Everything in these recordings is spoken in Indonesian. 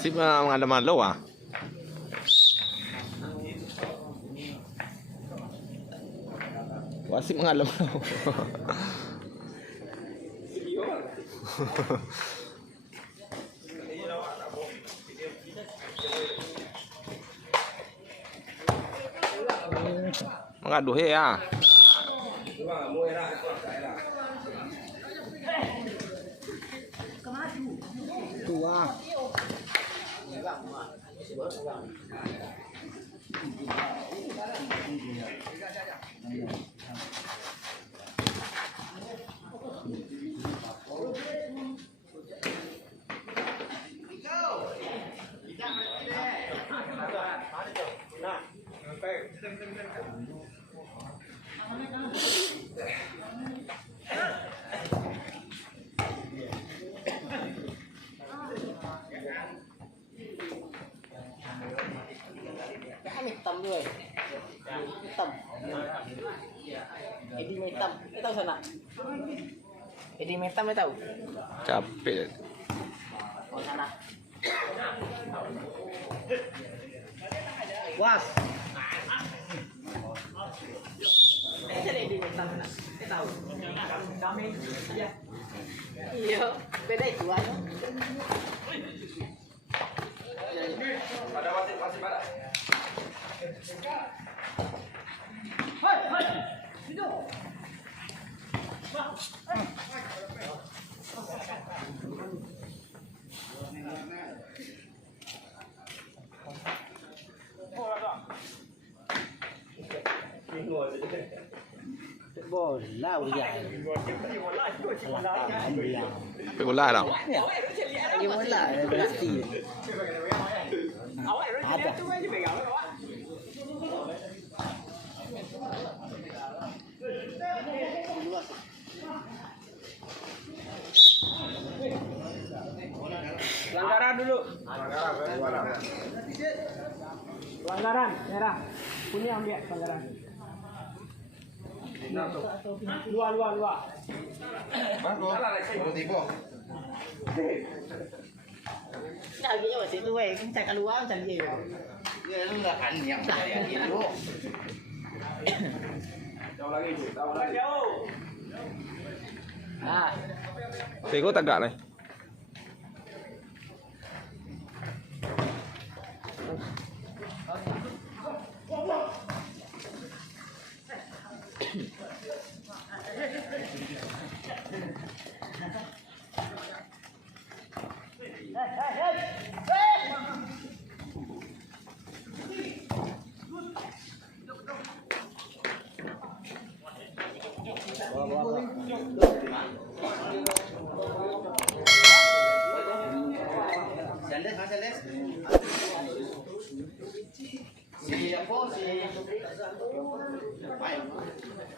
Sip mengadam-adam ah. Wasip mengadam. Mengaduh ya. Tua. Hitam juga. Hitam. Edi hitam. Tahu sana? Edi hitam tahu? Capek. Oh sana. Was. Edi hitam sana. Tahu? Kami. Iya, beda itu aja. Ada masih pada. Bola udah jadi. Bola dah. Ini bola berarti. Ada. Pelanggaran dulu. Pelanggaran merah. Punya ambil pelanggaran. Luar. Cari dia masih tu eh, cari keluar cari dia. Dia enggak kan yang saya itu. Jauh lagi. Ah, Tengok tagak ni.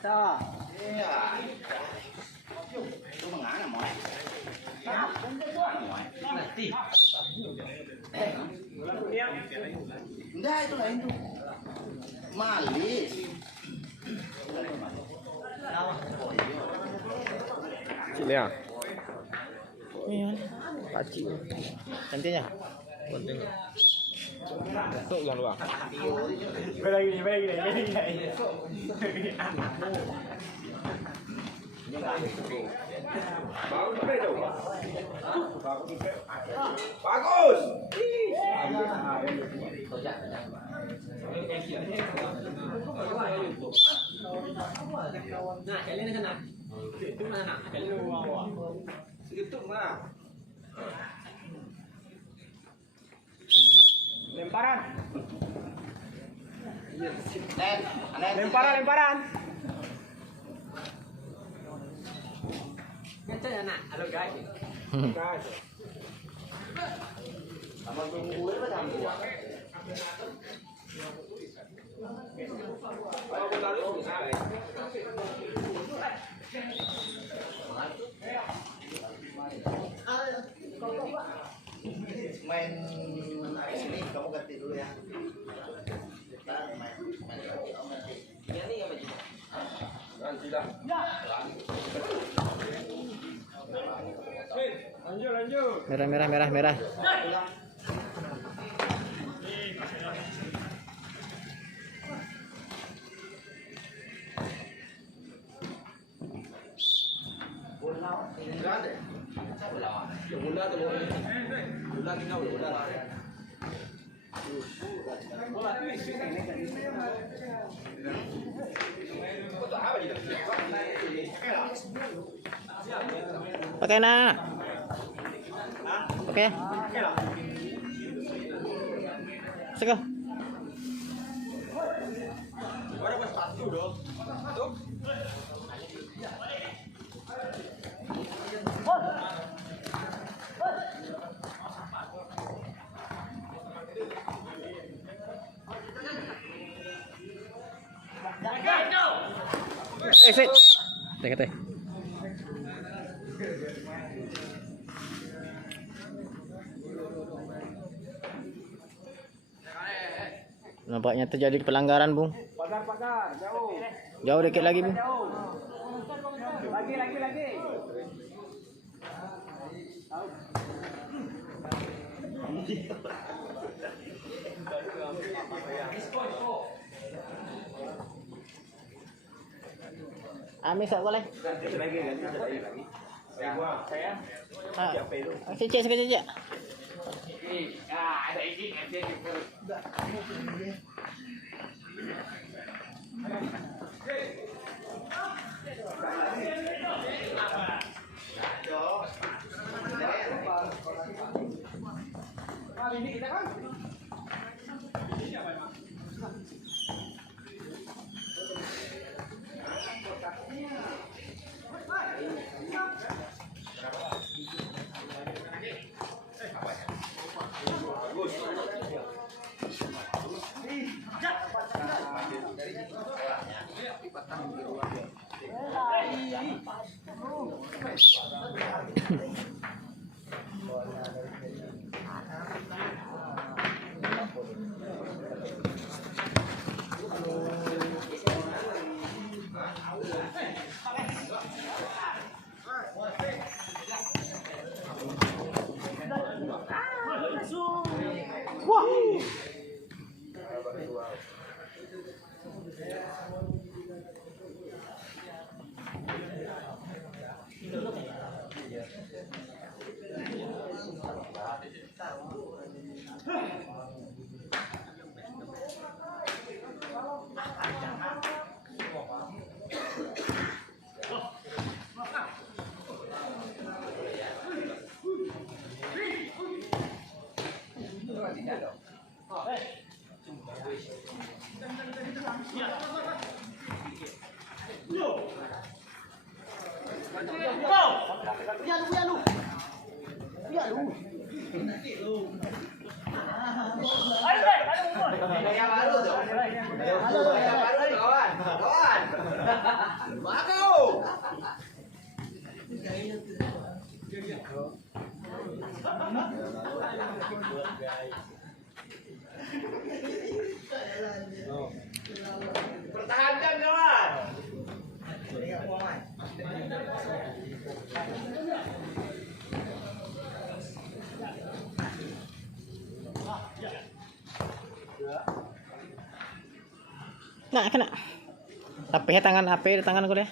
tak. Itu mengana mau. Mati. Enggak itu lain tuh. Malis. Sini ah. Ini Kacik. cantiknya. Penting. Masuk yang luar. Lagi. Bagus. Nah, kalian kena. Itu mana? Kalian mau. Itu mah. Lemparan. Nen. Lemparan. Halo guys. Guys. Sama gue apa sama? Main sini kamu ganti dulu ya. Kita main kamu ganti. Ini apa sih? Ganti dah. Lanjut. Merah. Bola tu boleh. Bola tinggal bola. Pakai nak. Oke. Seko. Sit. Teh. Nampaknya terjadi pelanggaran, Bung. Pagar, jauh. Jauh dikit lagi, Bung. Jauh. Lagi. Amis tak boleh. Saya. Cecek. Ada izin nanti. Ini kita kan. Gaya baru tuh. Gaya baru kawan. Bagus. Pertahankan kawan. Nak kena. Tapi tangan HP tangan aku deh.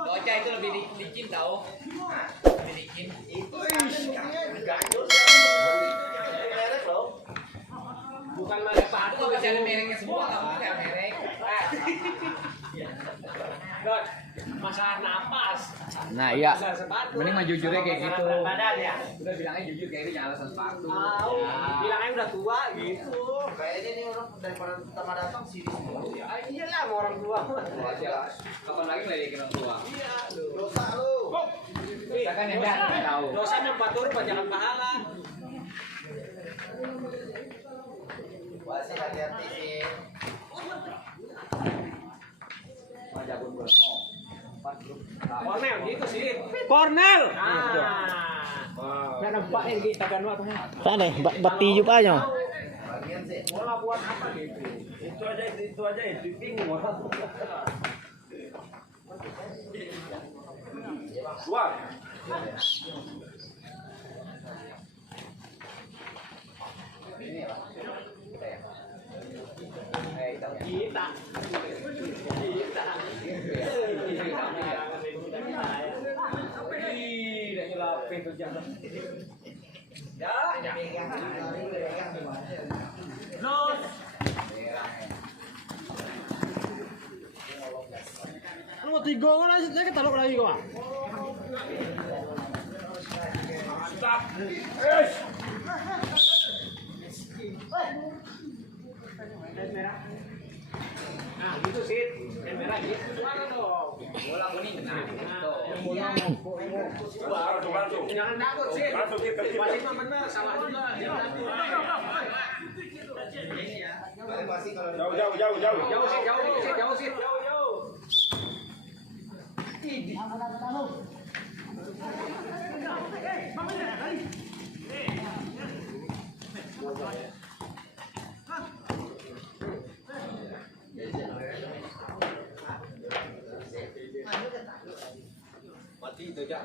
Bocah itu lebih licin tahu. Lebih licin. Itu gajus. bicara mereknya semua lah, bukan merek. Dot, masalah napas. Nah iya, Masalah sepatu. mending mah jujurnya kayak gitu. Masalah badan ya. Udah bilangnya jujur kayak itu jangan alasan sepatu. Tahu, bilangnya udah tua gitu. Kayaknya nih orang daripada pertama datang sini semua. Ah, iyalah sama orang tua. Kapan lagi ngeledekin orang tua? Iya, Dosa lu. Kita kan yang nggak tahu. dosanya 4 huruf panjangan pahala. Masih hati-hati sih. Majabun bro. Cornel gitu sih. Cornel. Nggak nampak yang kita kan waktu. Tak deh, bati juga aja. Bagian sih. Bola buat apa gitu? Itu aja itu bingung orang. Buat. Kita. Lu mau 3 kan aja saya ketaluk lagi kok. Stop. Nah, gitu sih. Yang merah gitu. Mana dong? Bola kuning. Nah, gitu. Jangan takut sih. Masih mah benar, salah juga. Jangan takut. Masih kalau Jauh sih. Mati itu jak.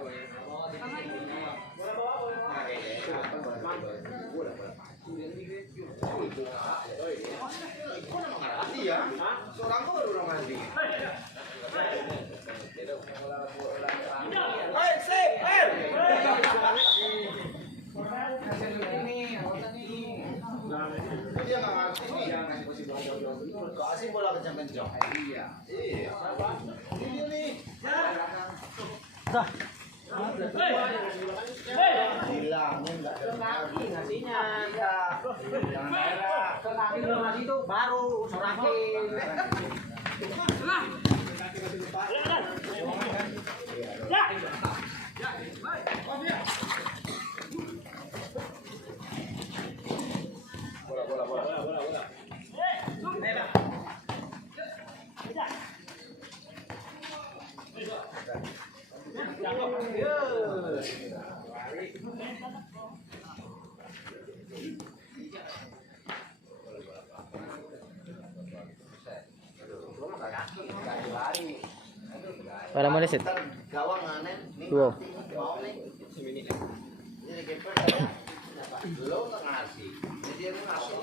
mati ya. Seorang tuh baru orang mati. Dia nggak ngerti nih. Kasih bola kencang-kencang. Iya. Ini nih. Bilangin nggak ada Kaki ngasihnya. Iya. Jangan merah. Kaki belum ngasih itu baru sorakin. Para mo lisit. Gawang nganen. Dua. Mau nih. Jadi keper ya. Lo nggak ngasih. Jadi dia ngasih.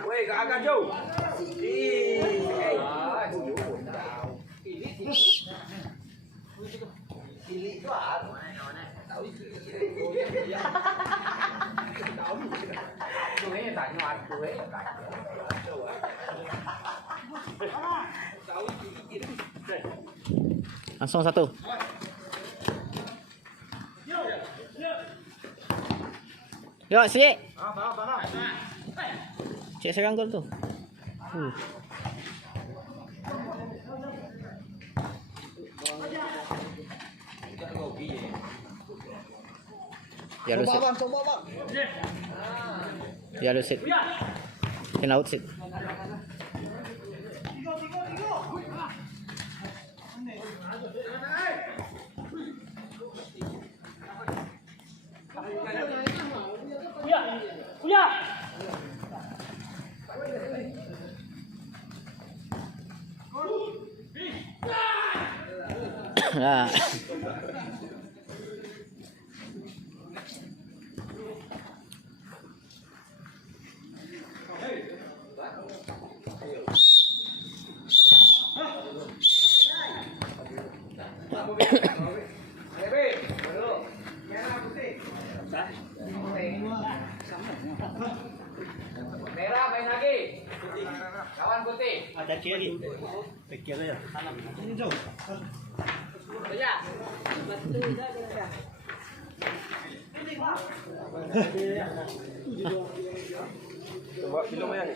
Woi, agak jauh. Pilih itu apa? Langsung satu. Yuk, sih. Cek sekarang gol tuh. Ya lu sit. Ya lu sit. Kena out sit. Nah. Merah main lagi. Kawan putih. Ada kiri. Pikir ya. Ya. Coba film yang